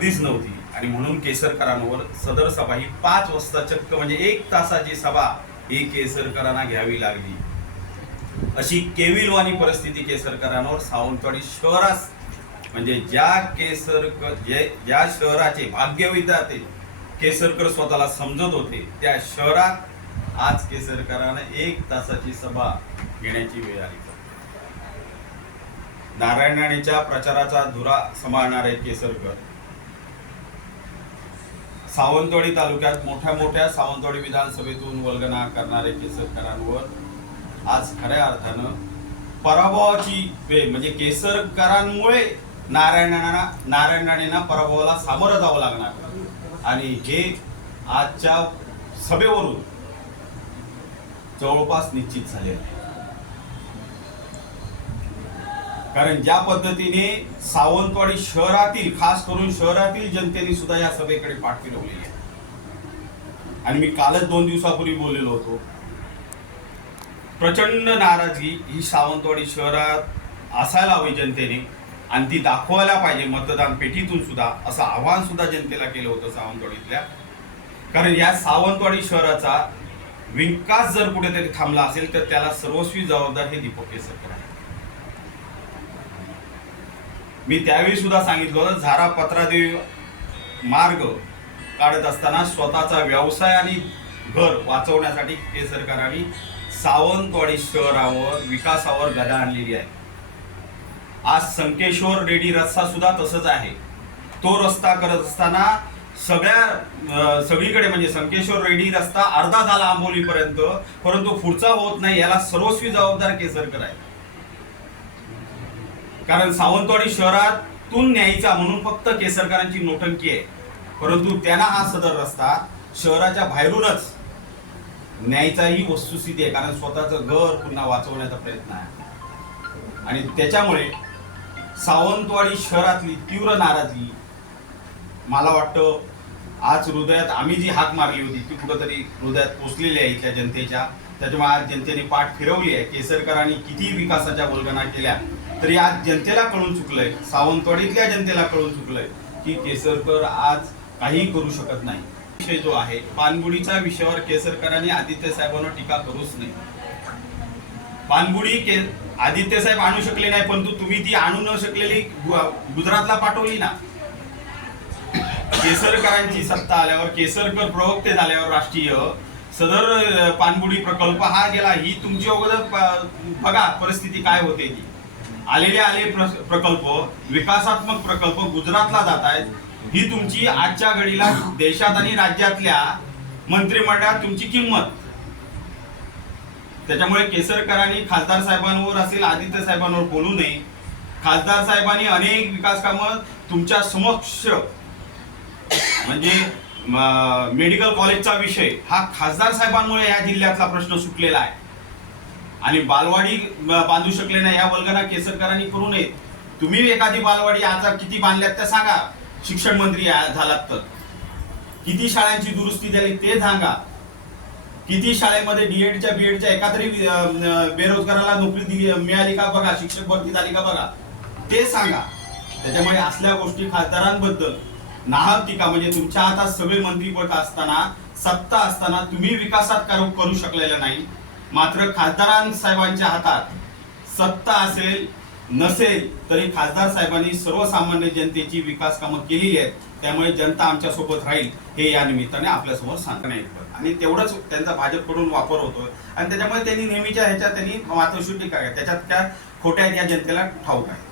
आणि म्हणून केसरकरांवर सदर सभा ही पाच वाजता चक्क म्हणजे एक तासाची सभा ही केसरकरांना घ्यावी लागली. अशी केविलवाणी परिस्थिती केसरकरांवर सावंतवाडी शहरास म्हणजे ज्या केसर जे ज्या शहराचे भाग्यविधाते केसरकर स्वतःला समजत होते त्या शहरात आज केसरकरांना एक तासाची सभा घेण्याची वेळ आली. नारायण राणेच्या प्रचाराचा धुरा सांभाळणारे केसरकर सावंतवाडी तालुक्यात मोठ्या मोठ्या सावंतवाडी विधानसभेतून वल्गना करणारे केसरकरांवर आज खऱ्या अर्थानं पराभवाची वेळ म्हणजे केसरकरांमुळे नारायणांना नारायण राणेंना पराभवाला सामोरं जावं लागणार. आणि हे आजच्या सभेवरून जवळपास निश्चित झाले आहे. कारण ज्या पद्धतीने सावंतवाडी शहरातील खास करून शहरातील जनतेने सुद्धा या सभेकडे पाठ फिरवलेली आहे. आणि मी कालच दोन दिवसापूर्वी बोललेलो होतो. प्रचंड नाराजगी ही सावंतवाडी शहरात असायला हवी जनतेने आणि ती दाखवायला पाहिजे मतदान पेटीतून सुद्धा असं आव्हान सुद्धा जनतेला केलं होतं सावंतवाडीतल्या. कारण या सावंतवाडी शहराचा विकास जर कुठेतरी थांबला असेल तर त्याला सर्वस्वी जबाबदार हे दीपक केसरकर आहे मी त्यावेळी सुद्धा सांगितलं होतं झारा पत्रादेवी मार्ग काढत असताना स्वतःचा व्यवसाय आणि घर वाचवण्यासाठी केसरकरांनी सावंतवाडी शहरावर विकासावर गदा आणलेली आहे. आज संकेश्वर रेडी रस्ता सुद्धा तसंच आहे. तो रस्ता करत असताना सगळ्या सगळीकडे म्हणजे संकेश्वर रेडी रस्ता अर्धा झाला आंबोलीपर्यंत परंतु पुढचा होत नाही याला सर्वस्वी जबाबदार केसरकर आहे. कारण सावंतवाडी शहरातून न्यायचा म्हणून फक्त केसरकरांची नोटंकी आहे. परंतु त्यांना हा सदर रस्ता शहराच्या बाहेरूनच न्यायचाही वस्तुस्थिती आहे कारण स्वतःचं घर पुन्हा वाचवण्याचा प्रयत्न आहे. आणि त्याच्यामुळे सावंतवाडी शहरातली तीव्र नाराजगी मला वाटतं आज हृदयात आम्ही जी हाक मारली होती ती कुठंतरी हृदयात पोचलेली आहे इथल्या जनतेच्या. त्याच्यामुळे आज जनतेने पाठ फिरवली आहे. केसरकरांनी किती विकासाच्या बोलगणा केल्या तरी आज जनतेला कळून चुकलंय. सावंतवाडीतल्या जनतेला कळून चुकलंय की केसरकर आज काही करू शकत नाही. विषय जो आहे पानगुडीच्या विषयावर केसरकरांनी आदित्य साहेबांना टीका करूच नाही. पानगुडी के आदित्य साहेब आणू शकले नाही परंतु तुम्ही ती आणू न शकलेली गुजरातला पाठवली ना. केसरकरांची सत्ता आल्यावर केसरकर प्रवक्ते झाल्यावर राष्ट्रीय सदर अ, प्रकल्प हा गेला ही तुमची अगोदर बघा परिस्थिती काय होते ती. आलेले आले प्रकल्प विकासात्मक प्रकल्प गुजरातला जात आहेत. ही तुमची आजच्या घडीला देशात आणि राज्यातल्या मंत्रिमंडळात तुमची किंमत. त्याच्यामुळे केसरकरांनी खासदार साहेबांवर असेल आदित्य साहेबांवर बोलू नये. खासदार साहेबांनी अनेक विकास कामं तुमच्या समक्ष. म्हणजे मेडिकल कॉलेजचा विषय. हा खासदार साहेबांमुळे या जिल्ह्यातला प्रश्न सुटलेला आहे. आणि बालवाडी बांधू शकले नाही या वल्गना केसरकरांनी करू नये. तुम्ही एखादी बालवाडी आता किती बांधल्यात त्या सांगा. शिक्षण मंत्री झालात तर. किती शाळांची दुरुस्ती झाली ते सांगा. किती शाळेमध्ये डीएडच्या बीएडच्या एका तरी बेरोजगाराला नोकरी दिली मिळाली का बघा शिक्षक भरती झाली का बघा. ते सांगा. त्याच्यामुळे असल्या गोष्टी खासदारांबद्दल नाहक टीका म्हणजे तुमच्या हातात सगळे मंत्रीपद असताना सत्ता असताना तुम्ही विकासात करू करू शकलेलं नाही. मात्र खासदारां साहेबांच्या हातात सत्ता असेल नसेल तरी खासदार साहेबांनी सर्वसामान्य जनतेची विकास कामं केलेली आहेत. त्यामुळे जनता आमच्यासोबत राहील हे या निमित्ताने आपल्यासमोर सांगणं येतं. आणि तेवढंच त्यांचा भाजपकडून वापर होतोय. आणि त्याच्यामुळे त्यांनी नेहमीच्या ह्याच्यात त्यांनी मातोश्री टीका आहे त्याच्यात त्या खोट्या या जनतेला ठाऊक आहे.